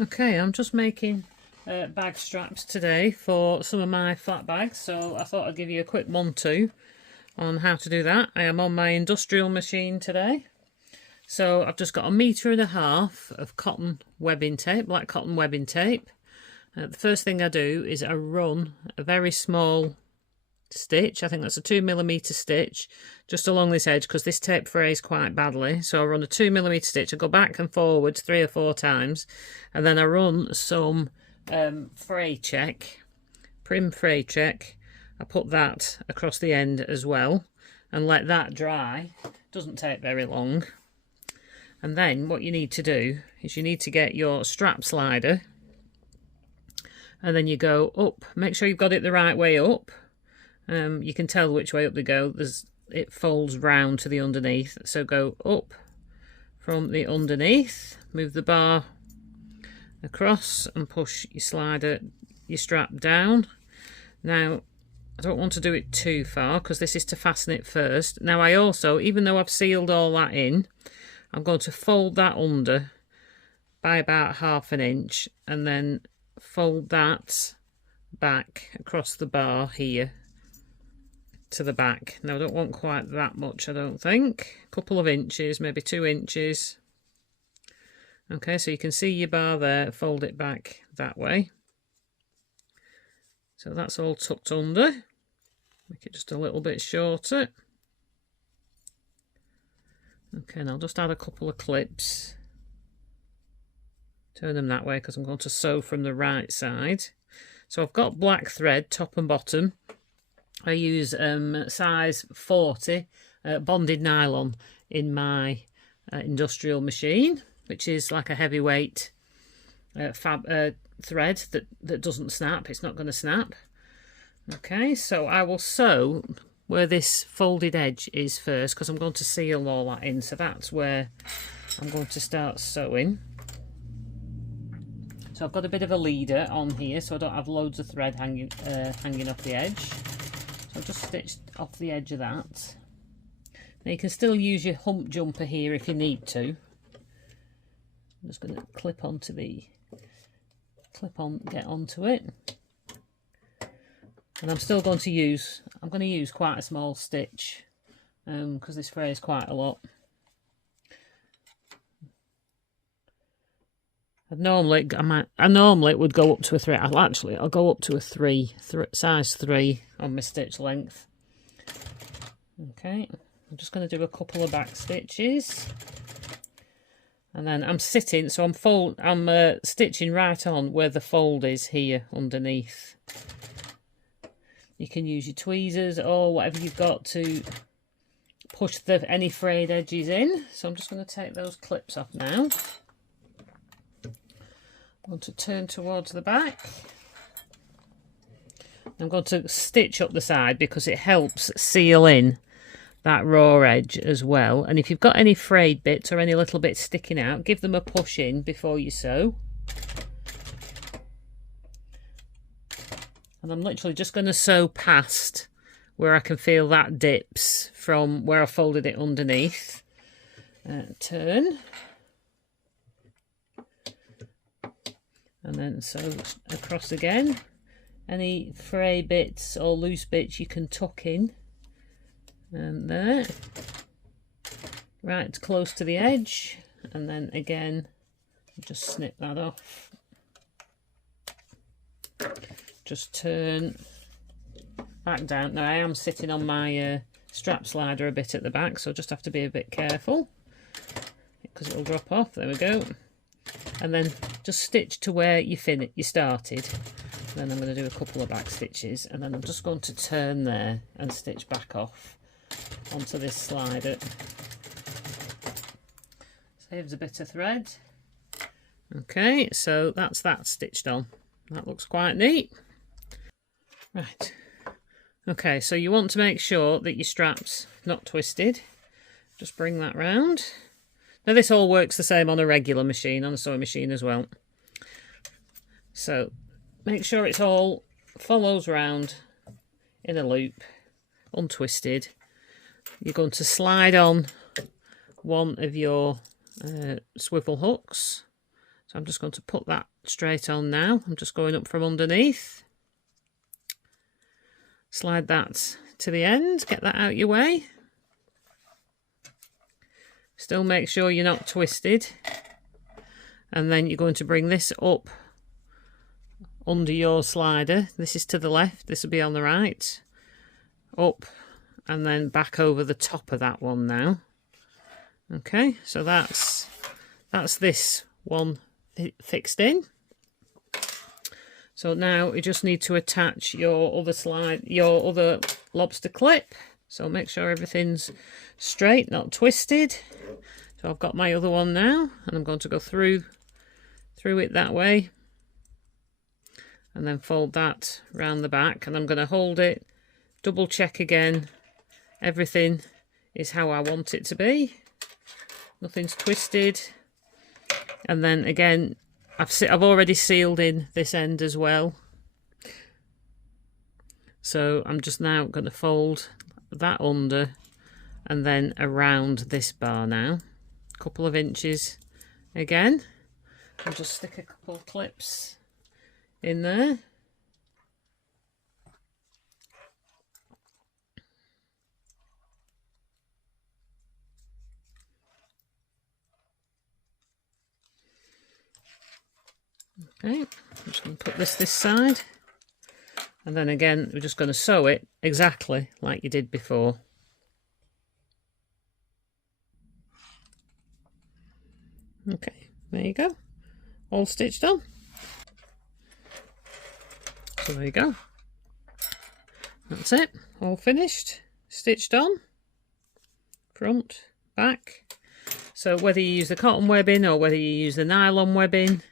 Okay, I'm just making bag straps today for some of my flat bags, so I thought I'd give you a quick 1-2 on how to do that. I am on my industrial machine today, so I've just got 1.5 meters of cotton webbing tape, black cotton webbing tape. The first thing I do is I run a very small stitch, I think that's a 2mm stitch, just along this edge because this tape frays quite badly. So I run a 2mm stitch, I go back and forwards 3 or 4 times, and then I run some fray check, prim fray check. I put that across the end as well and let that dry. Doesn't take very long. And then what you need to do is you need to get your strap slider, and then you go up. Make sure you've got it the right way up. You can tell which way up they go. It folds round to the underneath. So go up from the underneath, move the bar across and push your strap down. Now, I don't want to do it too far because this is to fasten it first. Now I also, even though I've sealed all that in, I'm going to fold that under by about 1/2 inch and then fold that back across the bar here to the back. Now I don't want quite that much, I don't think. A couple of inches, maybe 2 inches. Okay, so you can see your bar there, fold it back that way. So that's all tucked under. Make it just a little bit shorter. Okay, and I'll just add a couple of clips. Turn them that way because I'm going to sew from the right side. So I've got black thread, top and bottom. I use size 40 bonded nylon in my industrial machine, which is like a heavyweight thread that doesn't snap. It's not going to snap. Okay, so I will sew where this folded edge is first because I'm going to seal all that in. So that's where I'm going to start sewing. So I've got a bit of a leader on here so I don't have loads of thread hanging off the edge. So I've just stitched off the edge of that. Now you can still use your hump jumper here if you need to. I'm just going to get onto it. And I'm going to use quite a small stitch because this frays quite a lot. I normally would go up to a 3. I'll go up to a 3, size 3 on my stitch length. Okay, I'm just going to do a couple of back stitches, and then I'm sitting, so I'm stitching right on where the fold is here underneath. You can use your tweezers or whatever you've got to push any frayed edges in. So I'm just going to take those clips off now. I'm going to turn towards the back. I'm going to stitch up the side because it helps seal in that raw edge as well. And if you've got any frayed bits or any little bits sticking out, give them a push in before you sew. And I'm literally just going to sew past where I can feel that dips from where I folded it underneath. Turn. And then sew across again. Any fray bits or loose bits you can tuck in. And there. Right close to the edge. And then again, just snip that off. Just turn back down. Now I am sitting on my strap slider a bit at the back, so I just have to be a bit careful because it will drop off. There we go. And then just stitch to where you started. Then I'm going to do a couple of back stitches, and then I'm just going to turn there and stitch back off onto this slider. Saves a bit of thread. Okay, so that's that stitched on. That looks quite neat. Right. Okay, so you want to make sure that your strap's not twisted. Just bring that round. Now this all works the same on a regular machine, on a sewing machine as well. So make sure it's all follows round in a loop, untwisted. You're going to slide on one of your swivel hooks. So I'm just going to put that straight on now. I'm just going up from underneath. Slide that to the end, get that out your way. Still make sure you're not twisted. And then you're going to bring this up under your slider. This is to the left, this will be on the right. Up and then back over the top of that one now. Okay, so that's this one fixed in. So now you just need to attach your other lobster clip. So make sure everything's straight, not twisted. So I've got my other one now, and I'm going to go through it that way, and then fold that round the back, and I'm going to hold it, double check again, everything is how I want it to be, nothing's twisted, and then again I've already sealed in this end as well. So I'm just now going to fold that under and then around this bar now. A couple of inches again. I'll just stick a couple of clips in there. Okay, I'm just going to put this side, and then again we're just going to sew it exactly like you did before. Okay, there you go, all stitched on. So there you go, that's it, all finished, stitched on, front, back. So whether you use the cotton webbing or whether you use the nylon webbing,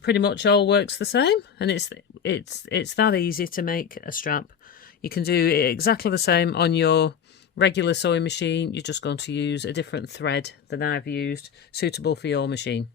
pretty much all works the same, and it's that easy to make a strap. You can do it exactly the same on your regular sewing machine. You're just going to use a different thread than I've used, suitable for your machine.